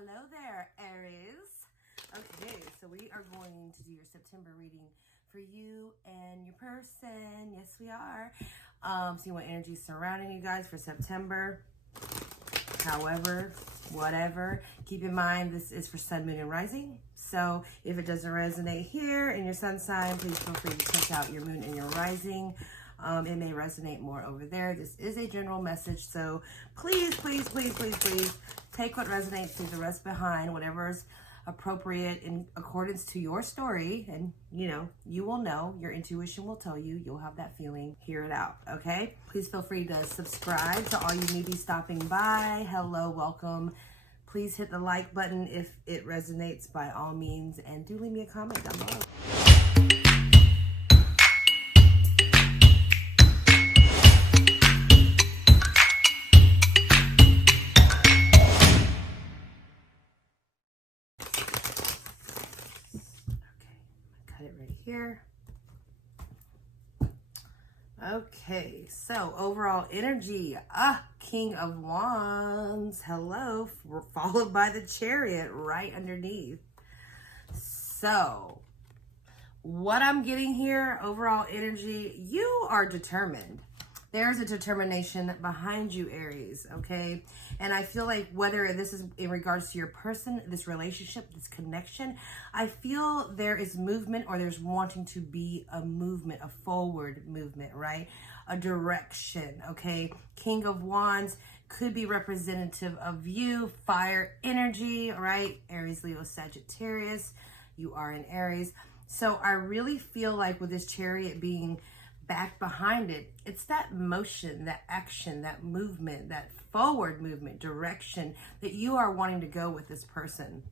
Hello there, Aries. Okay, so we are going to do your September reading for you and your person. Yes, we are. See what energy is surrounding you guys for September. However, whatever. Keep in mind, this is for Sun, Moon, and Rising. So if it doesn't resonate here in your Sun sign, please feel free to check out your Moon and your Rising. It may resonate more over there. This is a general message, so please, please, please, please, please take what resonates, leave the rest behind, whatever is appropriate in accordance to your story. And you will know, your intuition will tell you, you'll have that feeling, hear it out, okay? Please feel free to subscribe to all you newbies stopping by. Hello, welcome. Please hit the like button if it resonates by all means, and do leave me a comment down below. Here. Okay, so overall energy, King of Wands, hello, followed by the Chariot right underneath. So what I'm getting here, overall energy, you are determined. There's a determination behind you, Aries, okay? And I feel like whether this is in regards to your person, this relationship, this connection, I feel there is movement, or there's wanting to be a movement, a forward movement, right? A direction, okay? King of Wands could be representative of you, fire energy, right? Aries, Leo, Sagittarius, you are in Aries. So I really feel like with this Chariot being back behind it, it's that motion, that action, that movement, that forward movement, direction that you are wanting to go with this person.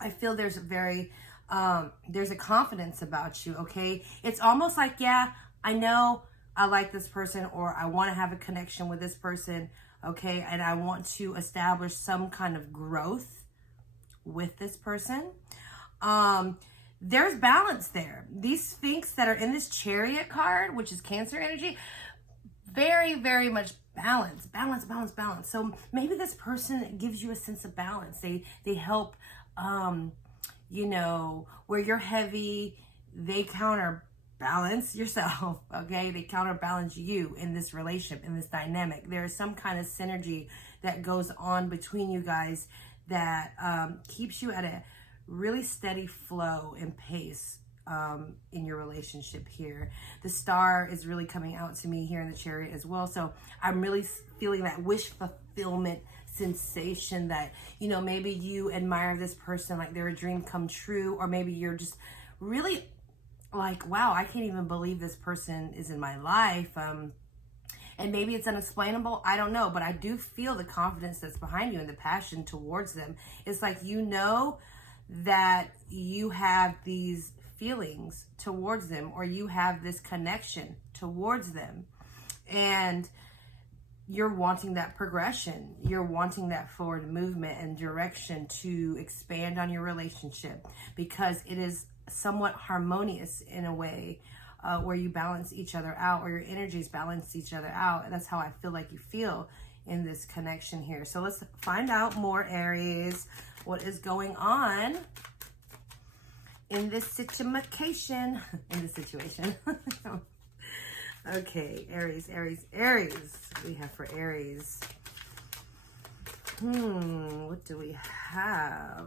I feel there's there's a confidence about you, okay? It's almost like, yeah, I know I like this person, or I want to have a connection with this person, okay? And I want to establish some kind of growth with this person. There's balance there. These Sphinx that are in this Chariot card, which is Cancer energy, very, very much balance. So maybe this person gives you a sense of balance. They help, where you're heavy, they counterbalance yourself, okay? They counterbalance you in this relationship, in this dynamic. There is some kind of synergy that goes on between you guys that keeps you at a really steady flow and pace in your relationship here. The Star is really coming out to me here in the Chariot as well. So I'm really feeling that wish fulfillment sensation that, maybe you admire this person like they're a dream come true, or maybe you're just really like, wow, I can't even believe this person is in my life. And maybe it's unexplainable. I don't know, but I do feel the confidence that's behind you and the passion towards them. It's like, that you have these feelings towards them, or you have this connection towards them, and you're wanting that progression. You're wanting that forward movement and direction to expand on your relationship, because it is somewhat harmonious in a way where you balance each other out, or your energies balance each other out. And that's how I feel like you feel in this connection here. So let's find out more, Aries. What is going on in this situation? Okay, Aries. We have for Aries. What do we have?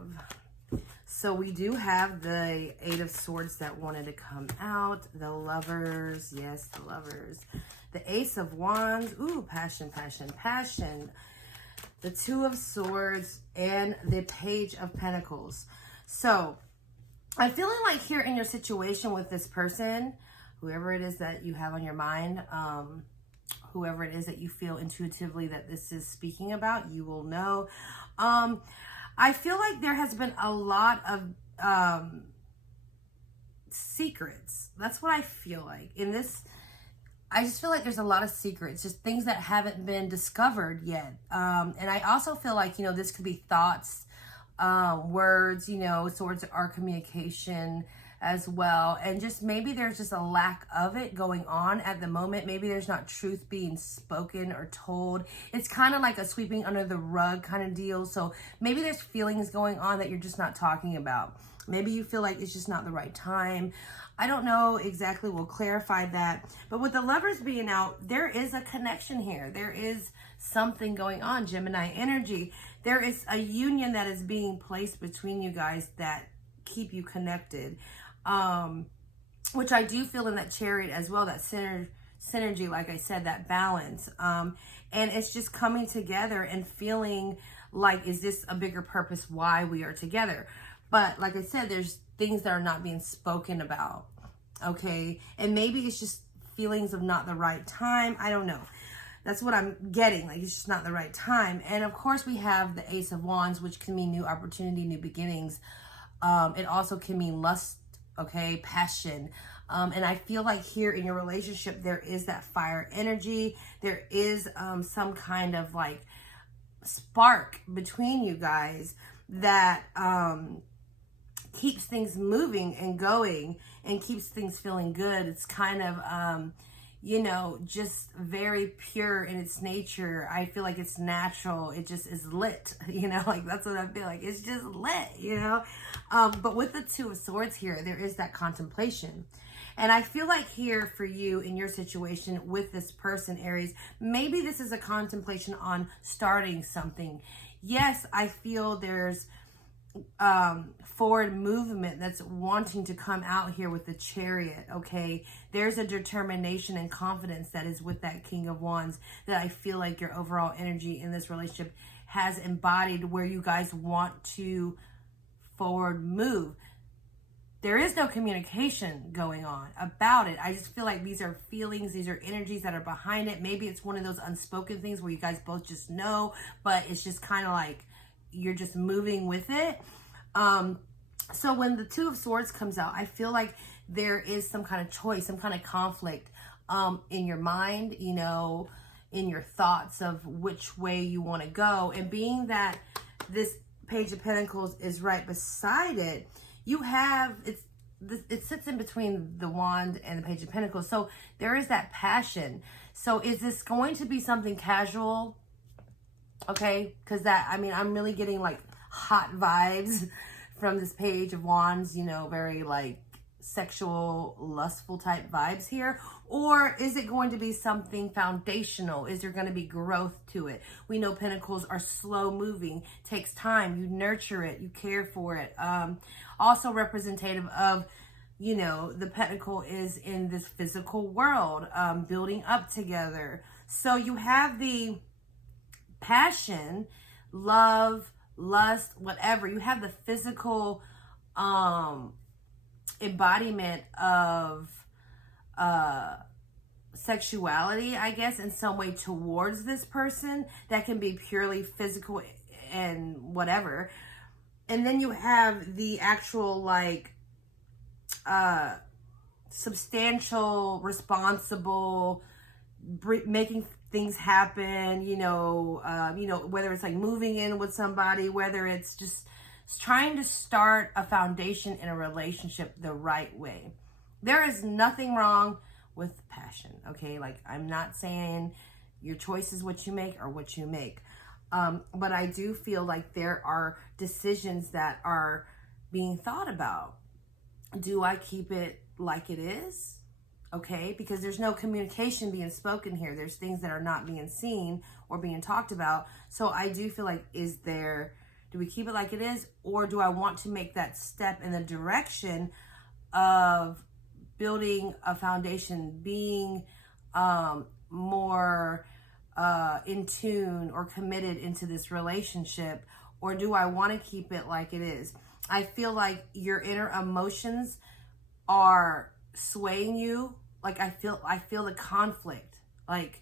So we do have the Eight of Swords that wanted to come out. The Lovers. Yes, the Lovers. The Ace of Wands. Ooh, passion. The Two of Swords and the Page of Pentacles. So I'm feeling like here in your situation with this person, whoever it is that you have on your mind, whoever it is that you feel intuitively that this is speaking about, you will know. I feel like there has been a lot of secrets. That's what I feel like in this. I just feel like there's a lot of secrets, just things that haven't been discovered yet. And I also feel like, this could be thoughts, words, swords are communication, as well. And just maybe there's just a lack of it going on at the moment. Maybe there's not truth being spoken or told. It's kind of like a sweeping under the rug kind of deal. So maybe there's feelings going on that you're just not talking about. Maybe you feel like it's just not the right time. I don't know exactly. We'll clarify that. But with the Lovers being out, there is a connection here. There is something going on, Gemini energy. There is a union that is being placed between you guys that keep you connected. Which I do feel in that Chariot as well, that synergy, like I said, that balance. And it's just coming together and feeling like, is this a bigger purpose why we are together? But like I said, there's things that are not being spoken about, okay? And maybe it's just feelings of not the right time. I don't know. That's what I'm getting. Like, it's just not the right time. And of course, we have the Ace of Wands, which can mean new opportunity, new beginnings. It also can mean lust, okay? Passion. And I feel like here in your relationship, there is that fire energy. There is some kind of like spark between you guys that keeps things moving and going and keeps things feeling good. It's kind of, you know, just very pure in its nature. I feel like it's natural. It just is lit, you know, like that's what I feel like. It's just lit, you know. But with the Two of Swords here, there is that contemplation. And I feel like here for you in your situation with this person, Aries, maybe this is a contemplation on starting something. Yes, I feel there's forward movement that's wanting to come out here with the Chariot, okay? There's a determination and confidence that is with that King of Wands that I feel like your overall energy in this relationship has embodied, where you guys want to forward move. There is no communication going on about it. I just feel like these are feelings, these are energies that are behind it. Maybe it's one of those unspoken things where you guys both just know, but it's just kind of like you're just moving with it. So when the Two of Swords comes out, I feel like there is some kind of choice, some kind of conflict in your mind, you know, in your thoughts of which way you want to go. And being that this Page of Pentacles is right beside it, you have, it sits in between the Wand and the Page of Pentacles. So there is that passion. So is this going to be something casual? Okay, because that, I mean, I'm really getting like hot vibes from this Page of Wands, you know, very like sexual, lustful type vibes here. Or is it going to be something foundational? Is there going to be growth to it? We know Pentacles are slow moving, takes time. You nurture it, you care for it. Also representative of, you know, the Pentacle is in this physical world, building up together. So you have the passion, love, lust, whatever. You have the physical embodiment of sexuality, I guess, in some way towards this person that can be purely physical and whatever. And then you have the actual like substantial, responsible, making things happen, you know, whether it's like moving in with somebody, whether it's just trying to start a foundation in a relationship the right way. There is nothing wrong with passion, okay? Like, I'm not saying your choice is what you make or what you make. But I do feel like there are decisions that are being thought about. Do I keep it like it is? Okay, because there's no communication being spoken here. There's things that are not being seen or being talked about. So I do feel like, do we keep it like it is? Or do I want to make that step in the direction of building a foundation, being more in tune or committed into this relationship? Or do I want to keep it like it is? I feel like your inner emotions are swaying you. Like, I feel the conflict. Like,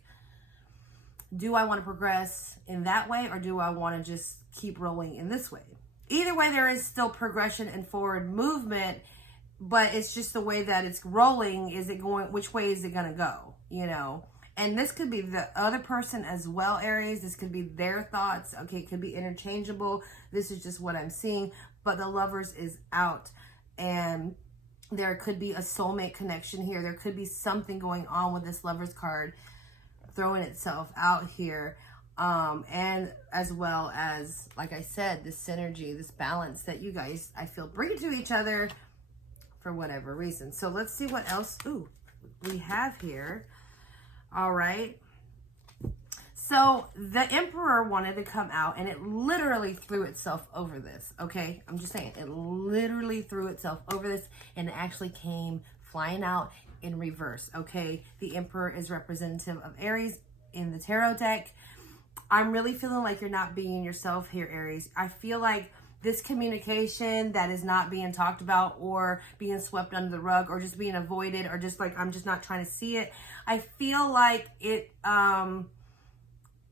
do I want to progress in that way, or do I want to just keep rolling in this way? Either way, there is still progression and forward movement, but it's just the way that it's rolling. Is it going, which way is it going to go, you know? And this could be the other person as well, Aries. This could be their thoughts. Okay, it could be interchangeable. This is just what I'm seeing. But the Lovers is out. And There could be a soulmate connection here. There could be something going on with this Lovers card throwing itself out here. And as well as, like I said, this synergy, this balance that you guys, I feel, bring to each other for whatever reason. So let's see what else we have here. All right. So the Emperor wanted to come out, and it literally threw itself over this. Okay. I'm just saying, it literally threw itself over this, and it actually came flying out in reverse. Okay. The Emperor is representative of Aries in the tarot deck. I'm really feeling like you're not being yourself here, Aries. I feel like this communication that is not being talked about, or being swept under the rug, or just being avoided, or just like, I'm just not trying to see it. I feel like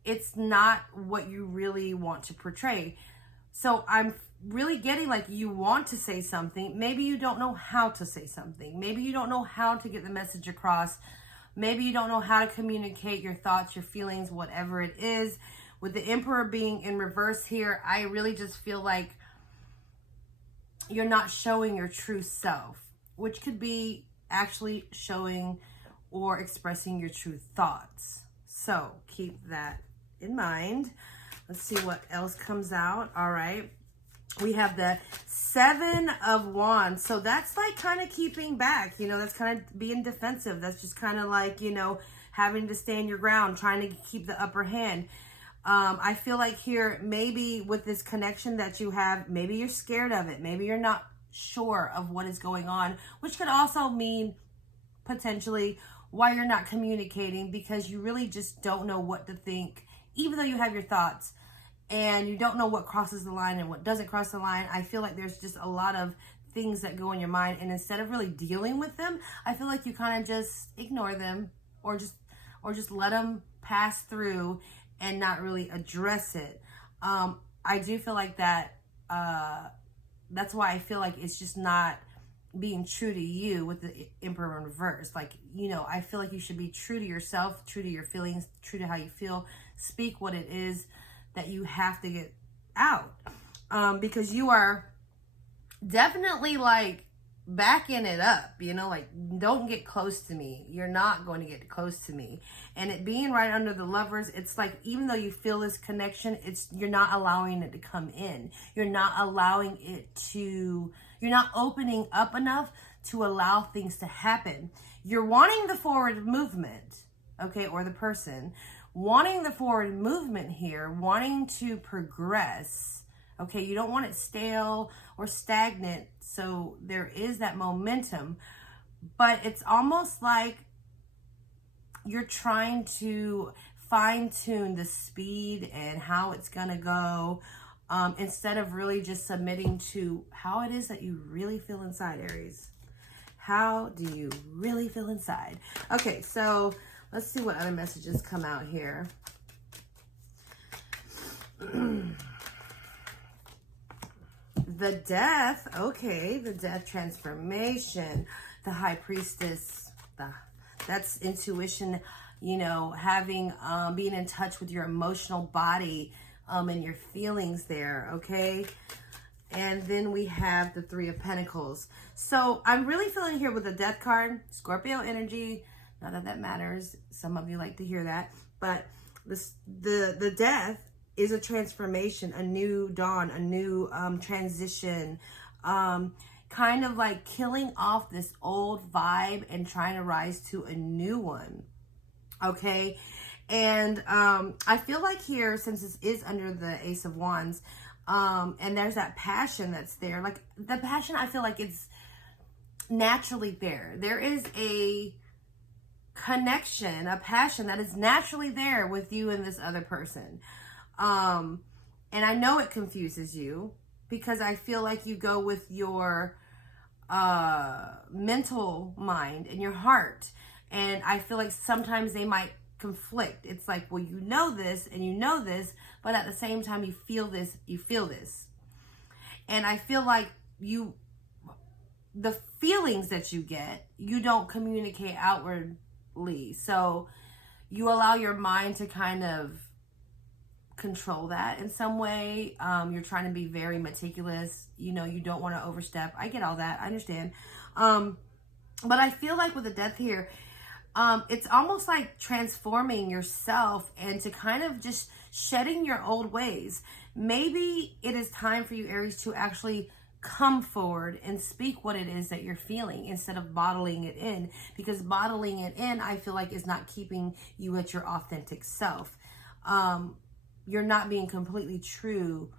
it's not what you really want to portray. So I'm really getting like you want to say something. Maybe you don't know how to say something. Maybe you don't know how to get the message across. Maybe you don't know how to communicate your thoughts, your feelings, whatever it is. With the Emperor being in reverse here, I really just feel like you're not showing your true self, which could be actually showing or expressing your true thoughts. So keep that in mind. Let's see what else comes out. All right. We have the Seven of Wands. So that's like kind of keeping back, you know, that's kind of being defensive. That's just kind of like, you know, having to stand your ground, trying to keep the upper hand. I feel like here, maybe with this connection that you have, maybe you're scared of it. Maybe you're not sure of what is going on, which could also mean potentially why you're not communicating, because you really just don't know what to think, even though you have your thoughts, and you don't know what crosses the line and what doesn't cross the line. I feel like there's just a lot of things that go in your mind, and instead of really dealing with them, I feel like you kind of just ignore them, or just let them pass through and not really address it. I do feel like that. That's why I feel like it's just not being true to you with the Emperor in reverse. Like, you know, I feel like you should be true to yourself, true to your feelings, true to how you feel. Speak what it is that you have to get out. Because you are definitely like backing it up, you know, like, don't get close to me. You're not going to get close to me. And it being right under the Lovers, it's like, even though you feel this connection, you're not allowing it to come in. You're not allowing it to, you're not opening up enough to allow things to happen. You're wanting the forward movement, okay, or the person wanting the forward movement here, wanting to progress. Okay, you don't want it stale or stagnant, so there is that momentum, but it's almost like you're trying to fine-tune the speed and how it's gonna go, instead of really just submitting to how it is that you really feel inside, Aries. How do you really feel inside? Okay, so let's see what other messages come out here. The Death, okay, the Death transformation, the High Priestess, that's intuition, you know, having, being in touch with your emotional body, and your feelings there, okay? And then we have the Three of Pentacles. So I'm really feeling here with the Death card, Scorpio energy, not that that matters. Some of you like to hear that, but the Death is a transformation, a new dawn, a new transition, kind of like killing off this old vibe and trying to rise to a new one, okay? And I feel like here, since this is under the Ace of Wands, and there's that passion that's there, like the passion, I feel like it's naturally there. There is a connection, a passion that is naturally there with you and this other person. And I know it confuses you, because I feel like you go with your mental mind and your heart, and I feel like sometimes they might conflict. It's like, well, you know this and you know this, but at the same time you feel this, and I feel like the feelings that you get, you don't communicate outwardly, so you allow your mind to kind of control that in some way. You're trying to be very meticulous. You know, you don't want to overstep. I get all that. I understand. But I feel like with the death here, it's almost like transforming yourself and to kind of just shedding your old ways. Maybe it is time for you, Aries, to actually come forward and speak what it is that you're feeling instead of bottling it in, because bottling it in, I feel like, is not keeping you at your authentic self. You're not being completely true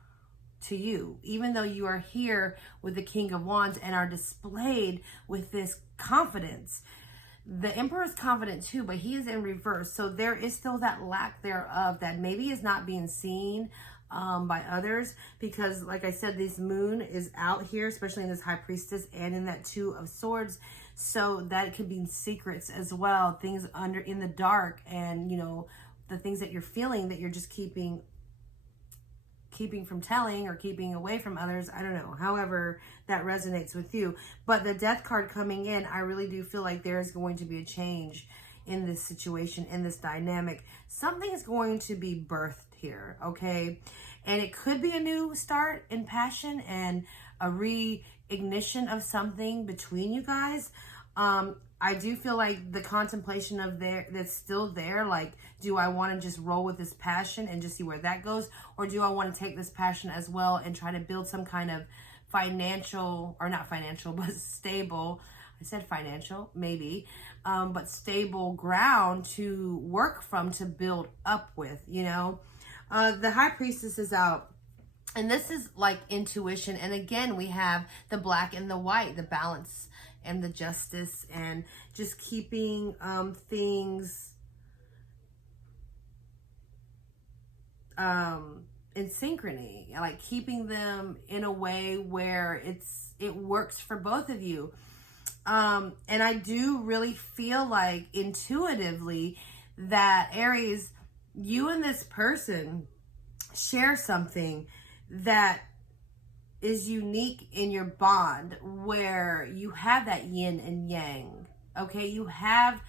to you, even though you are here with the King of Wands and are displayed with this confidence. The Emperor is confident too, but he is in reverse. So there is still that lack thereof that maybe is not being seen by others, because like I said, this moon is out here, especially in this High Priestess and in that Two of Swords. So that could be secrets as well, things under in the dark, and you know, the things that you're feeling that you're just keeping from telling or keeping away from others. I don't know, however that resonates with you. But the Death card coming in, I really do feel like there is going to be a change in this situation, in this dynamic. Something is going to be birthed here, okay? And it could be a new start in passion and a reignition of something between you guys. I do feel like the contemplation of that's still there. Like, do I want to just roll with this passion and just see where that goes? Or do I want to take this passion as well and try to build some kind of financial, or not financial, but stable, I said financial, maybe, but stable ground to work from, to build up with, you know? The High Priestess is out. And this is like intuition. And again, we have the black and the white, the balance and the justice, and just keeping things in synchrony, like keeping them in a way where it works for both of you. And I do really feel like intuitively that, Aries, you and this person share something that is unique in your bond, where you have that yin and yang, okay? You have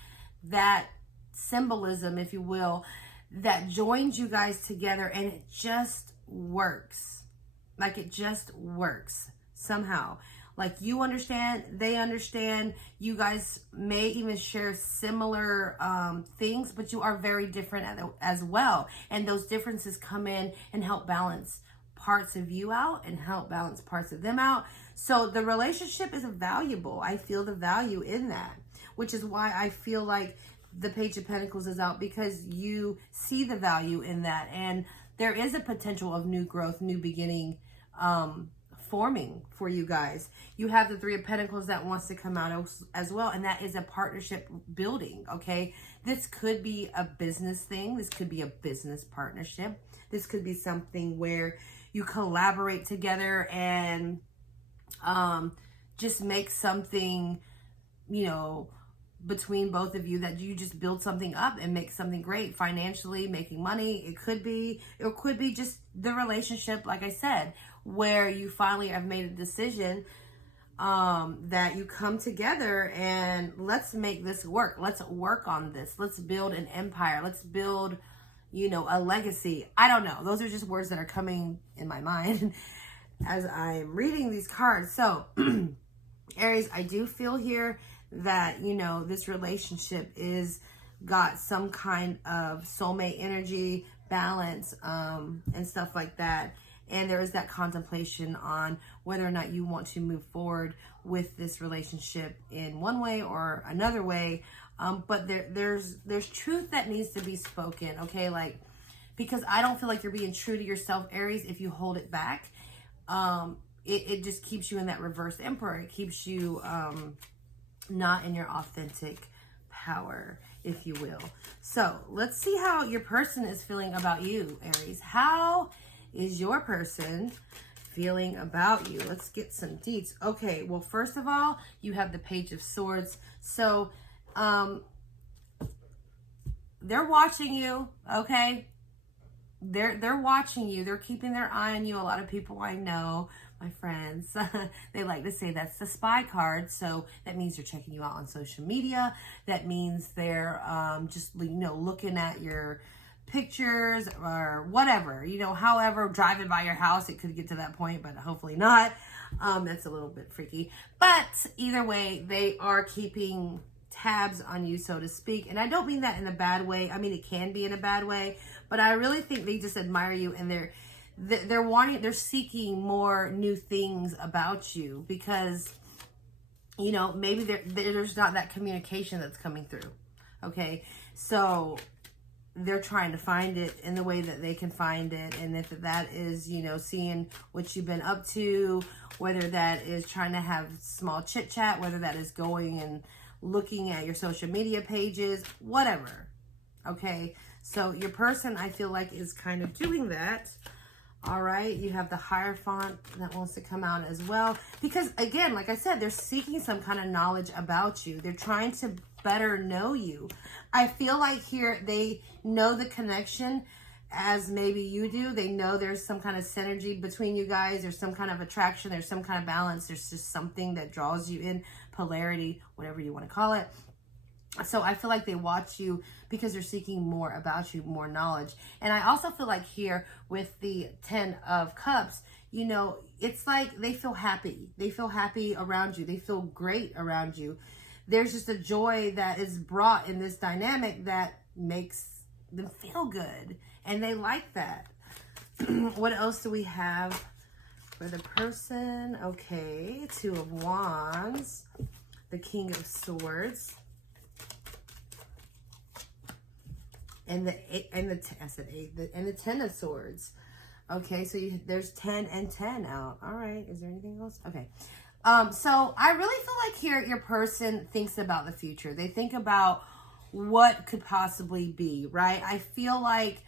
that symbolism, if you will, that joins you guys together, and it just works. Like, it just works somehow. Like, you understand, they understand, you guys may even share similar things, but you are very different as well. And those differences come in and help balance parts of you out and help balance parts of them out. So the relationship is valuable. I feel the value in that, which is why I feel like the Page of Pentacles is out, because you see the value in that. And there is a potential of new growth, new beginning, forming for you guys. You have the Three of Pentacles that wants to come out as well, and that is a partnership building, okay? This could be a business thing. This could be a business partnership. This could be something where you collaborate together and just make something, you know, between both of you, that you just build something up and make something great financially, making money. It could be just the relationship, like I said, where you finally have made a decision that you come together and let's make this work. Let's work on this. Let's build an empire. Let's build, you know, a legacy. I don't know. Those are just words that are coming in my mind as I'm reading these cards. So, Aries, I do feel here that, you know, this relationship is got some kind of soulmate energy, balance, and stuff like that. And there is that contemplation on whether or not you want to move forward with this relationship in one way or another way. But there's truth that needs to be spoken, okay? Like, because I don't feel like you're being true to yourself, Aries, if you hold it back. It just keeps you in that reverse Emperor. It keeps you not in your authentic power, if you will. So let's see how your person is feeling about you, Aries. How is your person feeling about you? Let's get some deets. Okay, well, first of all, you have the Page of Swords. So they're watching you, okay? They're watching you. They're keeping their eye on you. A lot of people I know, my friends, they like to say that's the spy card. So that means they're checking you out on social media. That means they're just, you know, looking at your pictures or whatever, you know, however, driving by your house, it could get to that point, but hopefully not. That's a little bit freaky. But either way, they are keeping tabs on you, so to speak. And I don't mean that in a bad way. I mean, it can be in a bad way, but I really think they just admire you, and they're seeking more new things about you, because, you know, maybe there's not that communication that's coming through. Okay. So they're trying to find it in the way that they can find it. And if that is, you know, seeing what you've been up to, whether that is trying to have small chit chat, whether that is going and looking at your social media pages, whatever. Okay. So your person, I feel like, is kind of doing that. All right. You have the Hierophant that wants to come out as well, because again, like I said, they're seeking some kind of knowledge about you. They're trying to better know you. I feel like here they know the connection as maybe you do. They know there's some kind of synergy between you guys. There's some kind of attraction. There's some kind of balance. There's just something that draws you in, polarity, whatever you want to call it. So I feel like they watch you because they're seeking more about you, more knowledge. And I also feel like here with the 10 of Cups, you know, it's like they feel happy. They feel happy around you. They feel great around you. There's just a joy that is brought in this dynamic that makes them feel good. And they like that. What else do we have for the person? Okay, 2 of Wands, the King of Swords, and the 10 of Swords. Okay, so there's 10 and 10 out. All right, is there anything else? Okay. So I really feel like here your person thinks about the future. They think about what could possibly be, right? I feel like,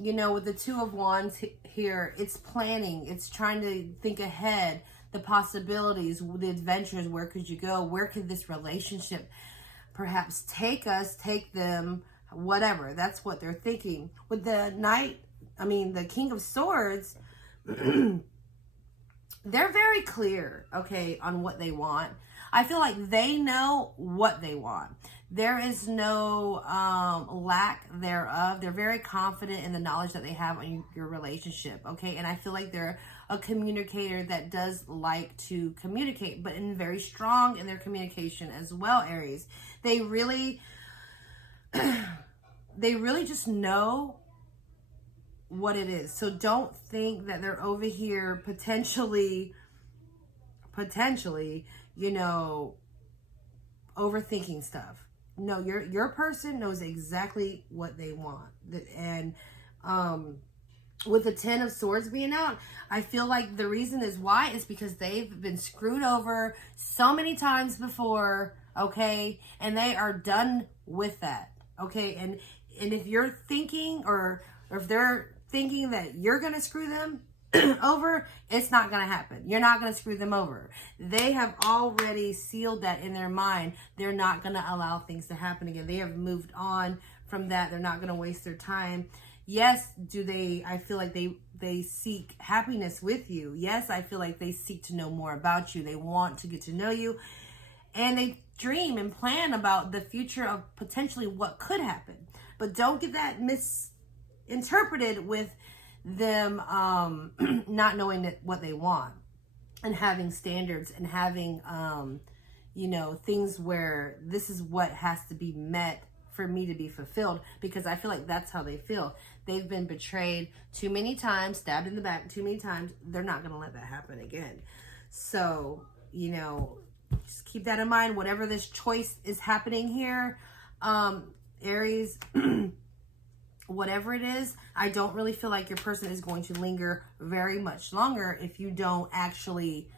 you know, with the 2 of Wands here, it's planning. It's trying to think ahead, the possibilities, the adventures. Where could you go? Where could this relationship perhaps take us, take them, whatever. That's what they're thinking. With the the King of Swords, they're very clear, okay, on what they want. I feel like they know what they want. There is no lack thereof. They're very confident in the knowledge that they have on your relationship, okay? And I feel like they're a communicator that does like to communicate, but in very strong in their communication as well, Aries. They really just know what it is. So don't think that they're over here potentially, you know, overthinking stuff. No, your person knows exactly what they want. And with the 10 of Swords being out, I feel like the reason is why is because they've been screwed over so many times before, okay? And they are done with that, okay? And if you're thinking or if they're thinking that you're going to screw them over, it's not going to happen. You're not going to screw them over. They have already sealed that in their mind. They're not going to allow things to happen again. They have moved on from that. They're not going to waste their time. Yes, I feel like they seek happiness with you. Yes, I feel like they seek to know more about you. They want to get to know you. And they dream and plan about the future of potentially what could happen. But don't get that misinterpreted with them not knowing what they want and having standards and having, you know, things where this is what has to be met for me to be fulfilled, because I feel like that's how they feel. They've been betrayed too many times, stabbed in the back too many times. They're not going to let that happen again. So, you know, just keep that in mind. Whatever this choice is happening here, Aries, whatever it is, I don't really feel like your person is going to linger very much longer if you don't actually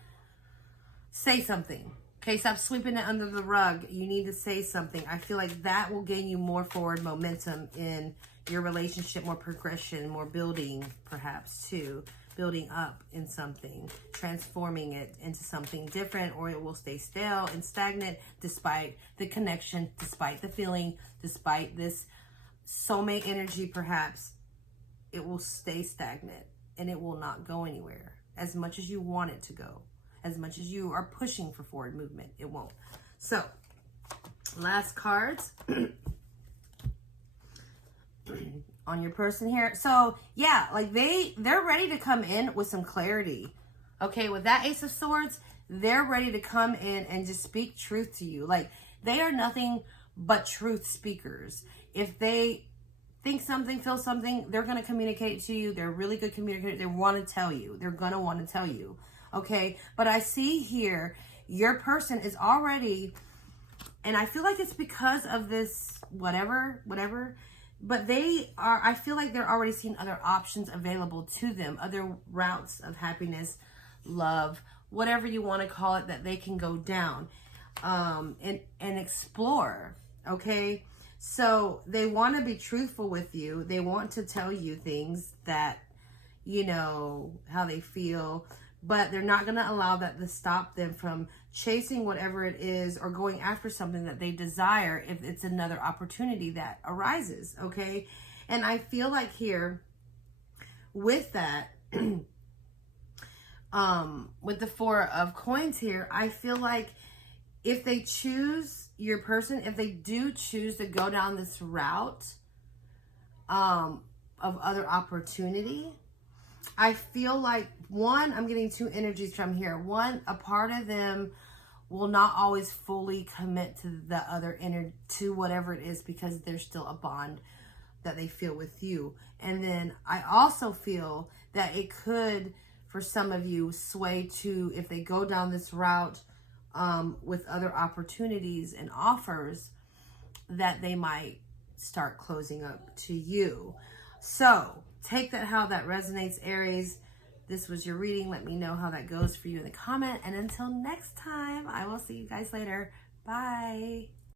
say something. Okay, stop sweeping it under the rug. You need to say something. I feel like that will gain you more forward momentum in your relationship, more progression, more building, perhaps, too. Building up in something, transforming it into something different, or it will stay stale and stagnant despite the connection, despite the feeling, despite this soulmate energy, perhaps. It will stay stagnant and it will not go anywhere as much as you want it to go. As much as you are pushing for forward movement, it won't. So, last cards. on your person here. So yeah, like they're ready to come in with some clarity. Okay, with that Ace of Swords, they're ready to come in and just speak truth to you. Like, they are nothing but truth speakers. If they think something, feel something, they're going to communicate to you. They're really good communicators. They want to tell you. They're going to want to tell you. Okay, but I see here your person is already, and I feel like it's because of this whatever, but they are, I feel like they're already seeing other options available to them, other routes of happiness, love, whatever you want to call it, that they can go down and explore. Okay, so they want to be truthful with you. They want to tell you things that, you know, how they feel, but they're not going to allow that to stop them from chasing whatever it is or going after something that they desire if it's another opportunity that arises. Okay, and I feel like here with that with the Four of Coins here, I feel like if they choose your person, if they do choose to go down this route of other opportunity, I feel like, one, I'm getting two energies from here. One, a part of them will not always fully commit to the other to whatever it is, because there's still a bond that they feel with you. And then I also feel that it could, for some of you, sway to, if they go down this route with other opportunities and offers, that they might start closing up to you. So take that how that resonates, Aries. This was your reading. Let me know how that goes for you in the comment. And until next time, I will see you guys later. Bye.